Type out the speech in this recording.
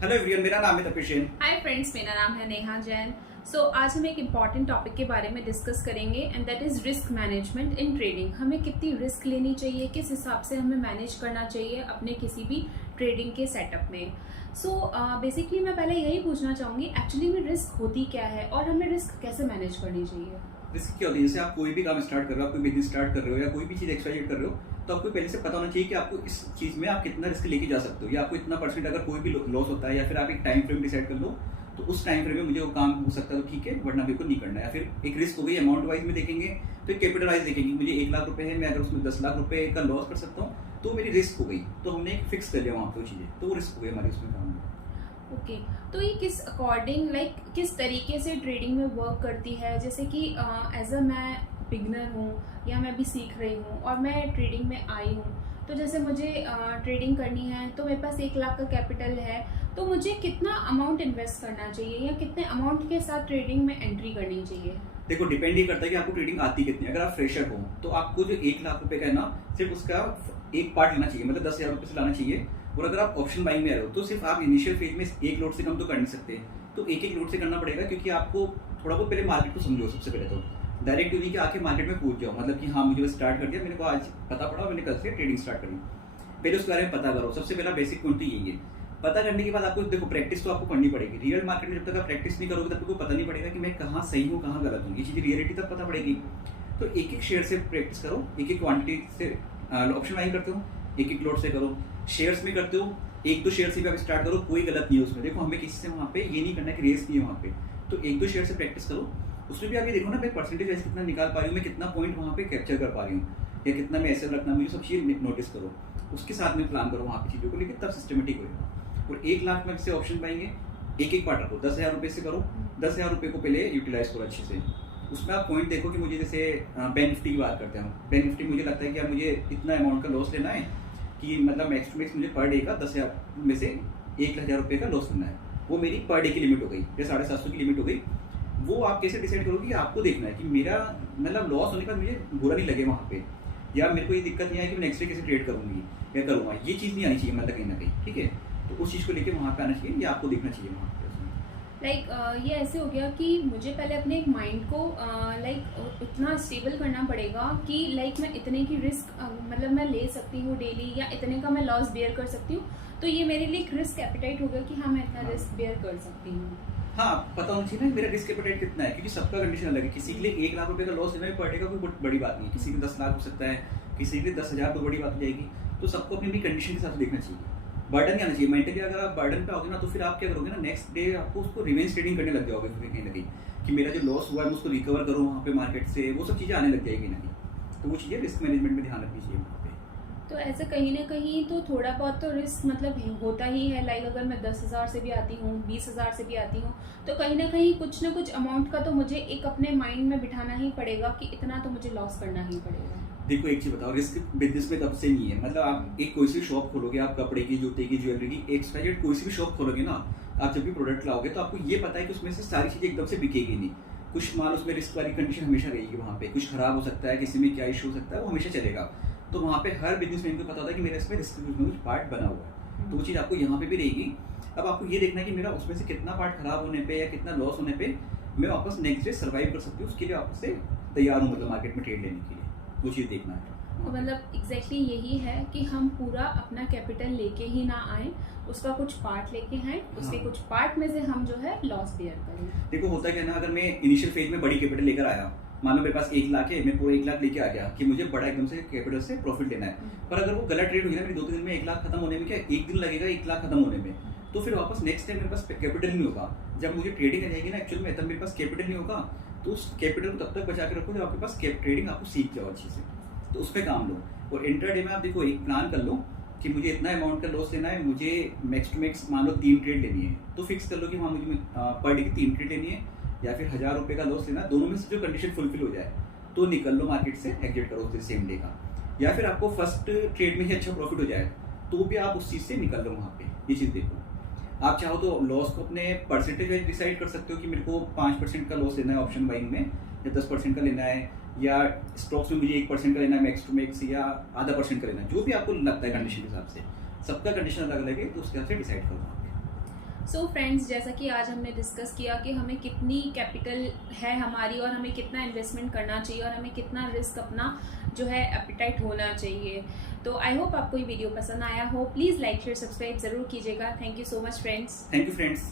Hello everyone, मेरा नाम है तपिश जैन। हाय फ्रेंड्स, मेरा नाम है नेहा जैन। आज हम एक इम्पॉर्टेंट टॉपिक के बारे में डिस्कस करेंगे and that is risk management in trading. हमें कितनी रिस्क लेनी चाहिए, किस हिसाब से हमें मैनेज करना चाहिए अपने किसी भी ट्रेडिंग के सेटअप में। बेसिकली मैं पहले यही पूछना चाहूँगी, एक्चुअली में रिस्क होती क्या है और हमें रिस्क कैसे मैनेज करनी चाहिए। रिस्क क्या होती है? जैसे आप कोई भी काम स्टार्ट कर रहे हो, आप कोई बिजनेस स्टार्ट कर रहे हो या कोई भी चीज़ एक्सपाइट कर रहे हो, तो आपको पहले से पता होना चाहिए कि आपको इस चीज़ में आप कितना रिस्क लेके जा सकते हो, या आपको इतना परसेंट अगर कोई भी लॉस होता है, या फिर आप एक टाइम फ्रेम डिसाइड कर लो तो उस टाइम फ्रेम में मुझे वो काम हो सकता है तो ठीक है, वरना बिल्कुल नहीं करना है। या फिर एक रिस्क हो गई अमाउंट वाइज में देखेंगे तो एक कैपिटल वाइज देखेंगे, मुझे 1 लाख रुपए है, मैं अगर उसमें 10 लाख रुपए का लॉस कर सकता हूँ तो मेरी रिस्क हो गई, तो हमने एक फिक्स कर लिया वहाँ पे वो चीज़ें, तो वो रिस्क हो गई हमारी उसमें काम में। ओके तो ये किस अकॉर्डिंग किस तरीके से ट्रेडिंग में वर्क करती है। जैसे कि एज अ मैं बिगनर हूँ या मैं भी सीख रही हूँ और मैं ट्रेडिंग में आई हूँ, तो जैसे मुझे ट्रेडिंग करनी है तो मेरे पास 1 लाख का कैपिटल है, तो मुझे कितना अमाउंट इन्वेस्ट करना चाहिए या कितने अमाउंट के साथ ट्रेडिंग में एंट्री करनी चाहिए। देखो, डिपेंड ये करता है कि आपको ट्रेडिंग आती कितनी है। अगर आप फ्रेशर हो तो आपको जो 1 लाख रुपए का है ना, सिर्फ उसका एक पार्ट लेना चाहिए, मतलब 10,000 रुपये से लाना चाहिए। और अगर आप ऑप्शन बाइंग में आ रहे हो तो सिर्फ आप इनिशियल फेज में एक लोड से कम तो कर नहीं सकते, तो एक लोड से करना पड़ेगा, क्योंकि आपको थोड़ा बहुत पहले मार्केट को समझो। सबसे पहले तो डायरेक्ट नहीं कि आके मार्केट में कूद जाओ, मतलब कि हाँ मुझे स्टार्ट कर दिया, मेरे को आज पता पड़ा, मैंने कल से ट्रेडिंग स्टार्ट करी। पहले उसके बारे में पता करो, सबसे पहला बेसिक पॉइंट यही है। पता करने के बाद आपको देखो प्रैक्टिस तो आपको करनी पड़ेगी। रियल मार्केट में जब तक आप प्रैक्टिस नहीं करोगे तब आपको पता नहीं पड़ेगा कि मैं कहाँ सही हूँ कहाँ गलत हूँ, ये चीज़ रियलिटी तब पता पड़ेगी। तो एक शेयर से प्रैक्टिस करो, एक क्वांटिटी से ऑप्शन बाइंग करते हो, एक लोड से करो। शेयर्स में करते हो, 1-2 शेयर से भी आप स्टार्ट करो, कोई गलत नहीं है उसमें। देखो हमें किसी से वहाँ पे ये नहीं करना कि रेस नहीं है वहाँ पे, तो 1-2 शेयर से प्रैक्टिस करो। उसमें भी आप ये देखो ना, मैं परसेंटेज ऐसे कितना निकाल पा रही हूँ, मैं कितना पॉइंट वहाँ पे कैप्चर कर पा रही हूँ, या कितना मैं ऐसे रखना, मुझे सब चीज़ नोटिस करो, उसके साथ में प्लान करो वहाँ पे चीज़ों को, लेकिन तब सिस्टमेटिक होगा। और 1 लाख में से ऑप्शन पाएंगे, एक पार्ट रखो, 10,000 रुपये से करो। 10,000 रुपये को पहले यूटिलाइज करो अच्छे से। उसमें आप पॉइंट देखो कि मुझे जैसे बैंक निफ्टी की बात करते हैं, बैंक निफ्टी मुझे लगता है कि यार मुझे इतना अमाउंट का लॉस लेना है, कि मतलब मैक्स टू मैक्स मुझे पर डे का 10,000 में से 1,000 रुपये का लॉस लेना है। वो मेरी पर डे की लिमिट हो गई, या 750 की लिमिट हो गई। वो आप कैसे डिसाइड करोगे कि आपको देखना है कि मेरा मतलब लॉस होने के बाद मुझे बुरा नहीं लगे वहाँ पे, या मेरे को ये दिक्कत नहीं आई कि मैं नेक्स्ट डे कैसे ट्रेड करूँगी या करूँगा, ये चीज़ नहीं आनी चाहिए मतलब कहीं ना कहीं, ठीक है। तो उस चीज़ को लेके वहाँ पे आना चाहिए, या आपको देखना चाहिए वहाँ पे। ये ऐसे हो गया कि मुझे पहले अपने एक माइंड को इतना स्टेबल करना पड़ेगा कि मैं इतने की रिस्क मतलब मैं ले सकती हूँ डेली, या इतने का मैं लॉस बेयर कर सकती हूँ। तो ये मेरे लिए एक रिस्क एपिटाइट हो गया कि हाँ मैं इतना रिस्क बेयर कर सकती हूँ। हाँ, पता होना चाहिए ना मेरा रिस्क एपेटाइट कितना है, क्योंकि सबका कंडीशन अलग है। किसी के लिए 1 लाख रुपए का लॉस लेना पर डे का कोई बड़ी बात नहीं है, किसी के 10 लाख हो सकता है, किसी के लिए 10,000 तो बड़ी बात हो जाएगी। तो सबको अपनी अपनी कंडीशन के हिसाब से देखना चाहिए, बर्डन नहीं आना चाहिए मेंटली। अगर आप बर्डन पे आओगे ना, तो फिर आप क्या करोगे ना, नेक्स्ट डे आपको उसको रिवेंज ट्रेडिंग करने लग जाओगे कहीं ना कहीं, कि मेरा जो लॉस हुआ है मैं उसको रिकवर करूँ वहाँ पे मार्केट से, वो सब चीज़ें आने लग जाएगी ना कहीं। तो वो चीज़ें रिस्क मैनेजमेंट में ध्यान रखनी चाहिए वहाँ पे। तो ऐसे कहीं ना कहीं तो थोड़ा बहुत तो रिस्क मतलब होता ही है। अगर मैं 10,000 से भी आती हूँ, 20,000 से भी आती हूँ, तो कहीं ना कहीं कुछ ना कुछ अमाउंट का तो मुझे एक अपने माइंड में बिठाना ही पड़ेगा कि इतना तो मुझे लॉस करना ही पड़ेगा। देखो एक चीज बताओ, रिस्क बिजनेस में तब से नहीं है, मतलब आप एक कोई सी शॉप खोलोगे, आप कपड़े की, जूते की, ज्वेलरी की, एक्सपायर्ड कोई सी भी शॉप खोलोगे ना, आप जब भी प्रोडक्ट लाओगे तो आपको ये पता है कि उसमें से सारी चीजें एकदम से बिकेगी नहीं। कुछ माल उसमें रिस्क वाली कंडीशन हमेशा रहेगी, वहाँ पे कुछ खराब हो सकता है, किसी में क्या इशू हो सकता है, वो हमेशा चलेगा। तो वहाँ पे हर बिजनेसमैन को पता होता है कि मेरा इसमें रिस्क पार्ट बना हुआ है, तो वो चीज़ आपको यहाँ पे भी रहेगी। अब आपको ये देखना है कि मेरा उसमें से कितना पार्ट खराब होने पे या कितना लॉस होने पे मैं वापस नेक्स्ट डे सर्वाइव कर सकती हूँ, उसके लिए वापस से तैयार हूँ, मतलब मार्केट में ट्रेड लेने के लिए, वो चीज़ देखना है। तो मतलब एग्जैक्टली यही है कि हम पूरा अपना कैपिटल लेके ही ना आए, उसका कुछ पार्ट लेके आए, उसके कुछ पार्ट में से हम जो है लॉस बेयर करें। देखो होता क्या है ना, अगर मैं इनिशियल फेज में बड़ी कैपिटल लेकर आया, मान लो मेरे पास 1 लाख है, मैं पूरा 1 लाख लेके आ गया कि मुझे बड़ा एकदम से कैपिटल से प्रॉफिट लेना है, पर अगर वो गलत ट्रेड हुई ना, मेरी 2-3 दिन में 1 लाख खत्म होने में, क्या 1 दिन लगेगा 1 लाख खत्म होने में, तो फिर वापस नेक्स्ट टाइम मेरे पास कैपिटल नहीं होगा। जब मुझे ट्रेडिंग आ जाएगी ना एक्चुअल में, तब मेरे पास कैपिटल नहीं होगा। तो उस कैपिटल को तब तक बचा के रखो जब आपके पास ट्रेडिंग आपको सीख जाओ अच्छे से, तो उस पर काम लो। और इंट्राडे में आप देखो एक प्लान कर लो कि मुझे इतना अमाउंट का लॉस लेना है, मुझे मैक्स टू मैक्स मान लो 3 ट्रेड लेनी है, तो फिक्स कर लो कि हाँ मुझे पर डे की 3 ट्रेड लेनी है, या फिर 1,000 रुपये का लॉस लेना है। दोनों में से जो कंडीशन फुलफिल हो जाए तो निकल लो मार्केट से, एग्जिट करो उस सेम डे का। या फिर आपको फर्स्ट ट्रेड में ही अच्छा प्रॉफिट हो जाए तो भी आप उस चीज़ से निकल लो वहाँ पे। ये चीज़ देखो, आप चाहो तो लॉस को अपने परसेंटेज वाइज डिसाइड कर सकते हो कि मेरे को 5% का लॉस लेना है ऑप्शन बाइंग में, या 10% का लेना है, या स्टॉक्स में मुझे 1% का लेना है मैक्स टू मैक्स, या आधा % का लेना है, जो भी आपको लगता है कंडीशन के हिसाब से। सबका कंडीशन अलग अलग है, तो उसके हिसाब से डिसाइड करो। सो फ्रेंड्स, जैसा कि आज हमने डिस्कस किया कि हमें कितनी कैपिटल है हमारी और हमें कितना इन्वेस्टमेंट करना चाहिए और हमें कितना रिस्क अपना जो है एपिटाइट होना चाहिए। तो आई होप आपको ये वीडियो पसंद आया हो। प्लीज़ लाइक शेयर सब्सक्राइब ज़रूर कीजिएगा। Thank you so much friends. Thank you friends.